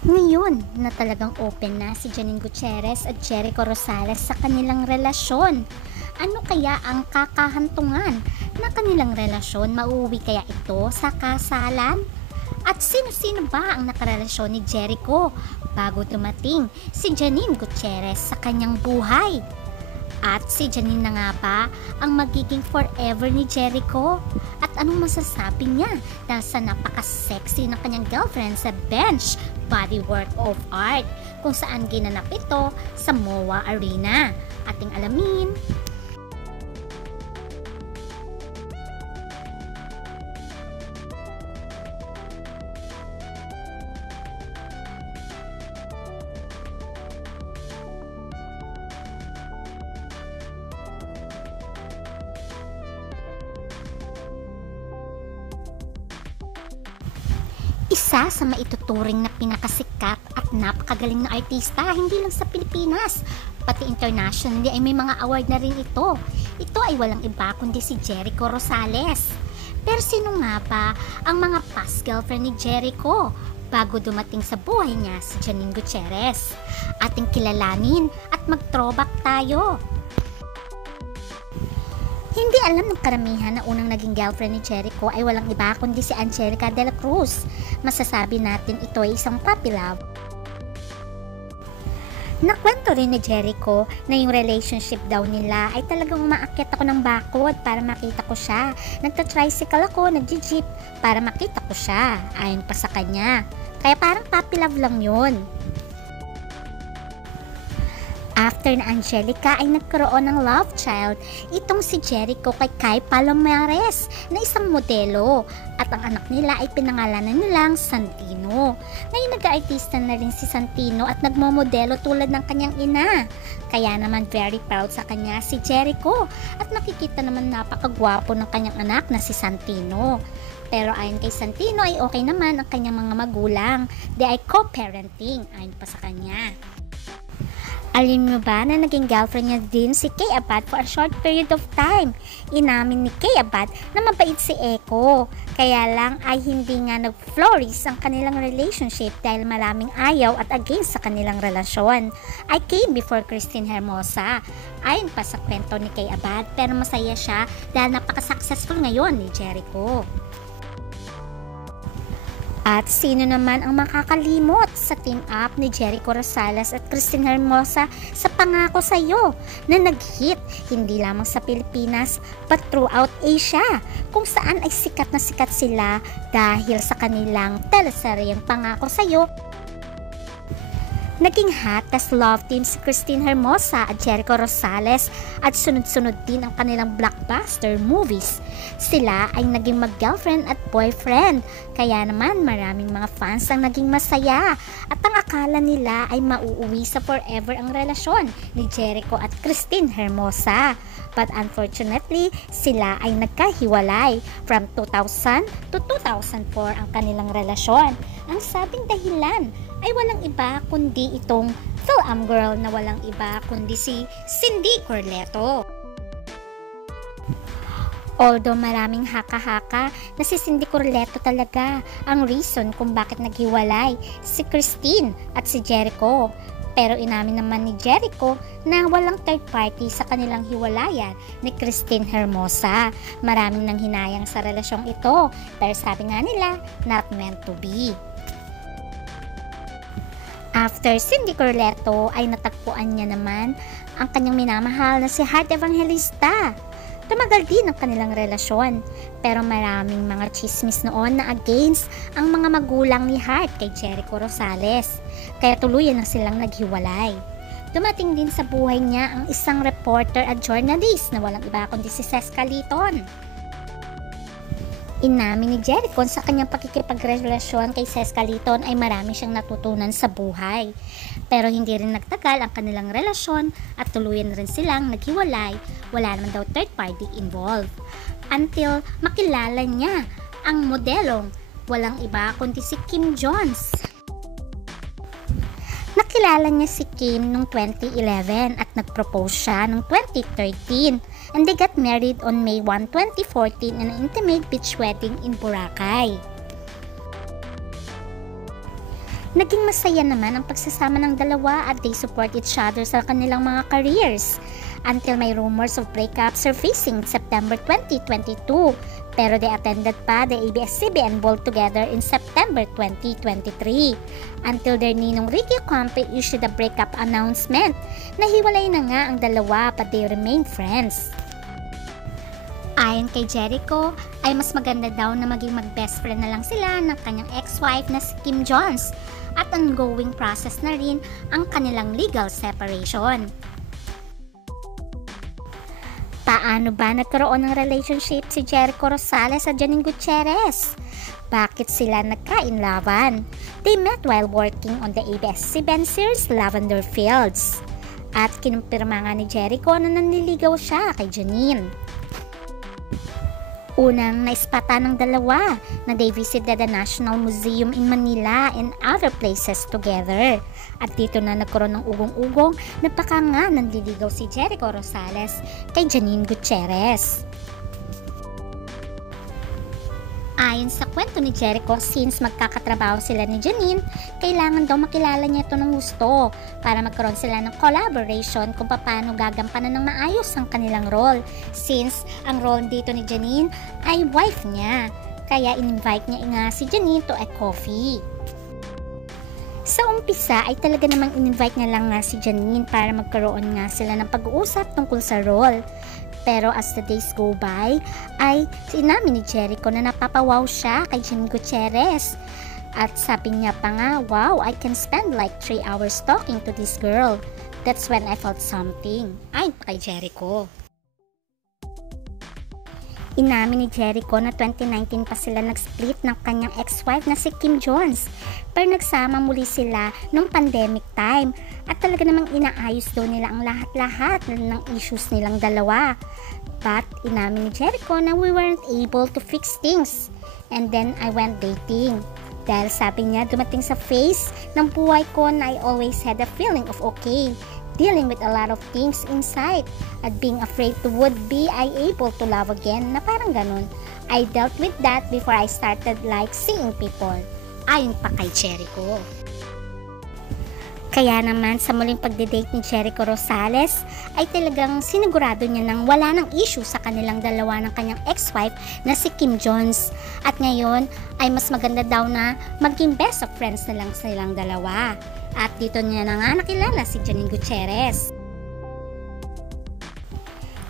Ngayon na talagang open na si Janine Gutierrez at Jericho Rosales sa kanilang relasyon. Ano kaya ang kakahantungan na kanilang relasyon? Mauuwi kaya ito sa kasalan? At sino-sino ba ang nakarelasyon ni Jericho bago dumating si Janine Gutierrez sa kanyang buhay? At si Janine na nga ba ang magiging forever ni Jericho? At anong masasabi niya dahil sa napaka-sexy ng kanyang girlfriend sa Bench Bodywork of Art kung saan ginanap ito sa MOA Arena? Ating alamin. Isa sa maituturing na pinakasikat at napakagaling na artista hindi lang sa Pilipinas, pati internationally ay may mga award na rin ito. Ito ay walang iba kundi si Jericho Rosales. Pero sino nga ba ang mga past girlfriend ni Jericho bago dumating sa buhay niya si Janine Gutierrez? Ating kilalanin at mag-throwback tayo. Hindi alam ng karamihan na unang naging girlfriend ni Jericho ay walang iba kundi si Angelica de la Cruz. Masasabi natin ito ay isang puppy love. Nakwento rin ni Jericho na yung relationship daw nila ay talagang umaakyat ako ng bakod para makita ko siya. Nagta-tricycle ako, nag-jeep para makita ko siya. Ayon pa sa kanya. Kaya parang puppy love lang yun. After na Angelica ay nagkaroon ng love child, itong si Jericho kay Kai Palomares na isang modelo at ang anak nila ay pinangalanan nilang Santino. Ngayon nag-aartista na rin si Santino at nagmomodelo tulad ng kanyang ina. Kaya naman very proud sa kanya si Jericho at nakikita naman napakagwapo ng kanyang anak na si Santino. Pero ayon kay Santino ay okay naman ang kanyang mga magulang. They ay co-parenting ayon pa sa kanya. Alam mo ba na naging girlfriend niya din si Kay Abad for a short period of time? Inamin ni Kay Abad na mabait si Eko. Kaya lang ay hindi nga nag-flourish ang kanilang relationship dahil maraming ayaw at against sa kanilang relasyon. I came before Christine Hermosa. Ayon pa sa kwento ni Kay Abad, pero masaya siya dahil napaka-successful ngayon ni Jericho. At sino naman ang makakalimot sa team up ni Jericho Rosales at Christine Hermosa sa Pangako Sa'yo na nag-hit hindi lamang sa Pilipinas but throughout Asia, kung saan ay sikat na sikat sila dahil sa kanilang teleseryeng Pangako Sa'yo. Naging hot as love team si Christine Hermosa at Jericho Rosales at sunod-sunod din ang kanilang blockbuster movies. Sila ay naging mag-girlfriend at boyfriend, kaya naman maraming mga fans ang naging masaya at ang akala nila ay mauuwi sa forever ang relasyon ni Jericho at Christine Hermosa. But unfortunately, sila ay nagkahiwalay from 2000 to 2004 ang kanilang relasyon. Ang sabing dahilan ay walang iba kundi itong Phil-Am girl na walang iba kundi si Cindy Corleto. Although maraming haka-haka na si Cindy Corleto talaga ang reason kung bakit naghiwalay si Christine at si Jericho. Pero inamin naman ni Jericho na walang third party sa kanilang hiwalayan ni Christine Hermosa. Maraming nang hinayang sa relasyong ito, pero sabi nga nila, not meant to be. After Cindy Corleto ay natagpuan niya naman ang kanyang minamahal na si Heart Evangelista. Tumagal din ang kanilang relasyon, pero maraming mga chismis noon na against ang mga magulang ni Heart kay Jericho Rosales, kaya tuluyan na silang naghiwalay. Dumating din sa buhay niya ang isang reporter at journalist na walang iba kundi si Ces Caliton. Inamin ni Jericho sa kanyang pakikipagrelasyon kay Ces Caliton ay marami siyang natutunan sa buhay. Pero hindi rin nagtagal ang kanilang relasyon at tuluyan rin silang naghiwalay. Wala naman daw third party involved. Until makilala niya ang modelong walang iba kundi si Kim Jones. Nakilala niya si Kim noong 2011 at nag-propose siya noong 2013. And they got married on May 1, 2014 in an intimate beach wedding in Boracay. Naging masaya naman ang pagsasama ng dalawa at they support each other sa kanilang mga careers. Until may rumors of breakup surfacing September 2022. Pero they attended pa the ABS-CBN Ball together in September 2023. Until their ninong Ricky Ocampo issued a breakup announcement. Nahiwalay na nga ang dalawa but they remain friends. Ayon kay Jericho, ay mas maganda daw na maging mag-best friend na lang sila ng kanyang ex-wife na si Kim Jones at ongoing process na rin ang kanilang legal separation. Paano ba nagkaroon ng relationship si Jericho Rosales at Janine Gutierrez? Bakit sila nagka-inlaban? They met while working on the ABS-CBN series Lavender Fields. At kinumpirma nga ni Jericho na nanliligaw siya kay Janine. Unang naispata ng dalawa na they visited the National Museum in Manila and other places together. At dito na nagkaroon ng ugong-ugong na baka nga nanliligaw si Jericho Rosales kay Janine Gutierrez. Ayon sa kwento ni Jericho, since magkakatrabaho sila ni Janine, kailangan daw makilala niya ito ng gusto para magkaroon sila ng collaboration kung paano gagampanan ng maayos ang kanilang role. Since ang role dito ni Janine ay wife niya, kaya in-invite niya nga si Janine to a coffee. Sa umpisa ay talaga namang in-invite niya lang nga si Janine para magkaroon nga sila ng pag-uusap tungkol sa role. Pero as the days go by, ay inamin ni Jericho na napapawaw siya kay Janine Gutierrez. At sabi niya pa nga, wow, I can spend like 3 hours talking to this girl. That's when I felt something. Ayon pa kay Jericho. Inamin ni Jericho na 2019 pa sila nag-split ng kanyang ex-wife na si Kim Jones. Pero nagsama muli sila nung pandemic time at talaga namang inaayos daw nila ang lahat-lahat ng issues nilang dalawa. But inamin ni Jericho na we weren't able to fix things. And then I went dating. Dahil sabi niya dumating sa phase ng buhay ko na I always had a feeling of okay. Dealing with a lot of things inside at being afraid to would be I able to love again na parang ganun. I dealt with that before I started like seeing people. Ayon pa kay Jericho. Kaya naman sa muling pagdidate ni Jericho Rosales ay talagang sinigurado niya nang wala ng issue sa kanilang dalawa ng kanyang ex-wife na si Kim Jones. At ngayon ay mas maganda daw na maging best of friends na lang silang dalawa. At dito niya na nga nakilala si Janine Gutierrez.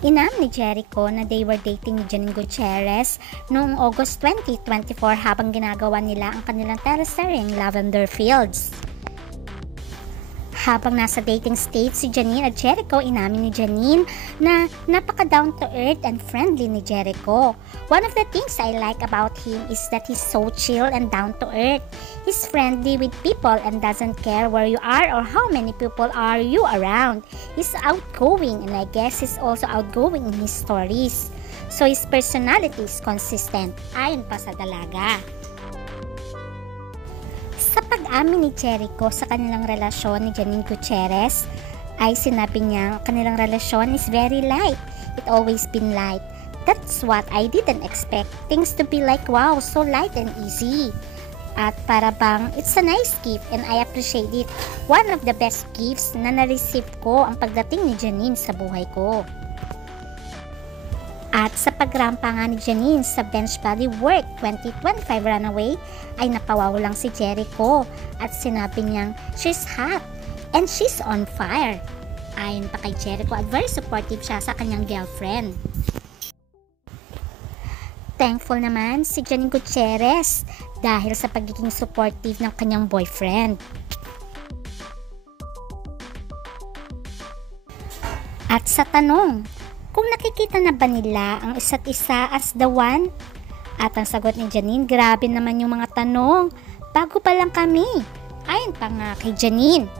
Inamin ni Jericho na they were dating ni Janine Gutierrez noong August 2024 habang ginagawa nila ang kanilang teleseryeng Lavender Fields. Habang nasa dating stage si Janine at Jericho, inamin ni Janine na napaka down to earth and friendly ni Jericho. One of the things I like about him is that he's so chill and down to earth. He's friendly with people and doesn't care where you are or how many people are you around. He's outgoing and I guess he's also outgoing in his stories. So his personality is consistent. Ayon pa sa dalaga. Sa pag-amin ni Jericho sa kanilang relasyon ni Janine Gutierrez, ay sinabi niya kanilang relasyon is very light. It always been light. That's what I didn't expect. Things to be like wow, so light and easy. At para bang it's a nice gift and I appreciate it. One of the best gifts na na-receive ko ang pagdating ni Janine sa buhay ko. At sa pagrampa nga ni Janine sa Bench Body Work 2025 runaway ay napawaw lang si Jericho at sinabi niyang she's hot and she's on fire. Ayon pa kay Jericho at very supportive siya sa kanyang girlfriend. Thankful naman si Janine Gutierrez dahil sa pagiging supportive ng kanyang boyfriend. At sa tanong, kung nakikita na ba nila ang isa't isa as the one? At ang sagot ni Janine, grabe naman yung mga tanong. Bago pa lang kami. Ayon pa nga kay Janine.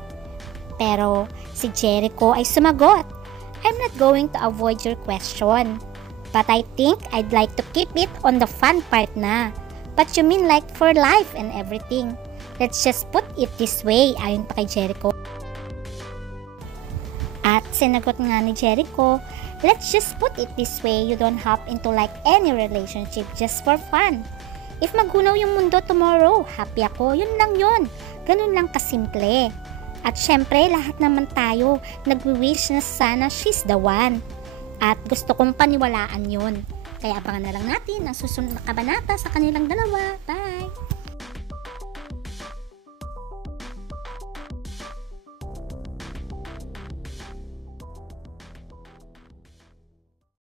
Pero si Jericho ay sumagot, I'm not going to avoid your question. But I think I'd like to keep it on the fun part na. But you mean like for life and everything. Let's just put it this way. Ayon pa kay Jericho. At sinagot nga ni Jericho, let's just put it this way, you don't hop into like any relationship just for fun. If magunaw yung mundo tomorrow, happy ako, yun lang yun. Ganun lang kasimple. At syempre, lahat naman tayo nagwi-wish na sana she's the one. At gusto kong paniwalaan yun. Kaya abangan na lang natin ang susunod na kabanata sa kanilang dalawa. Bye!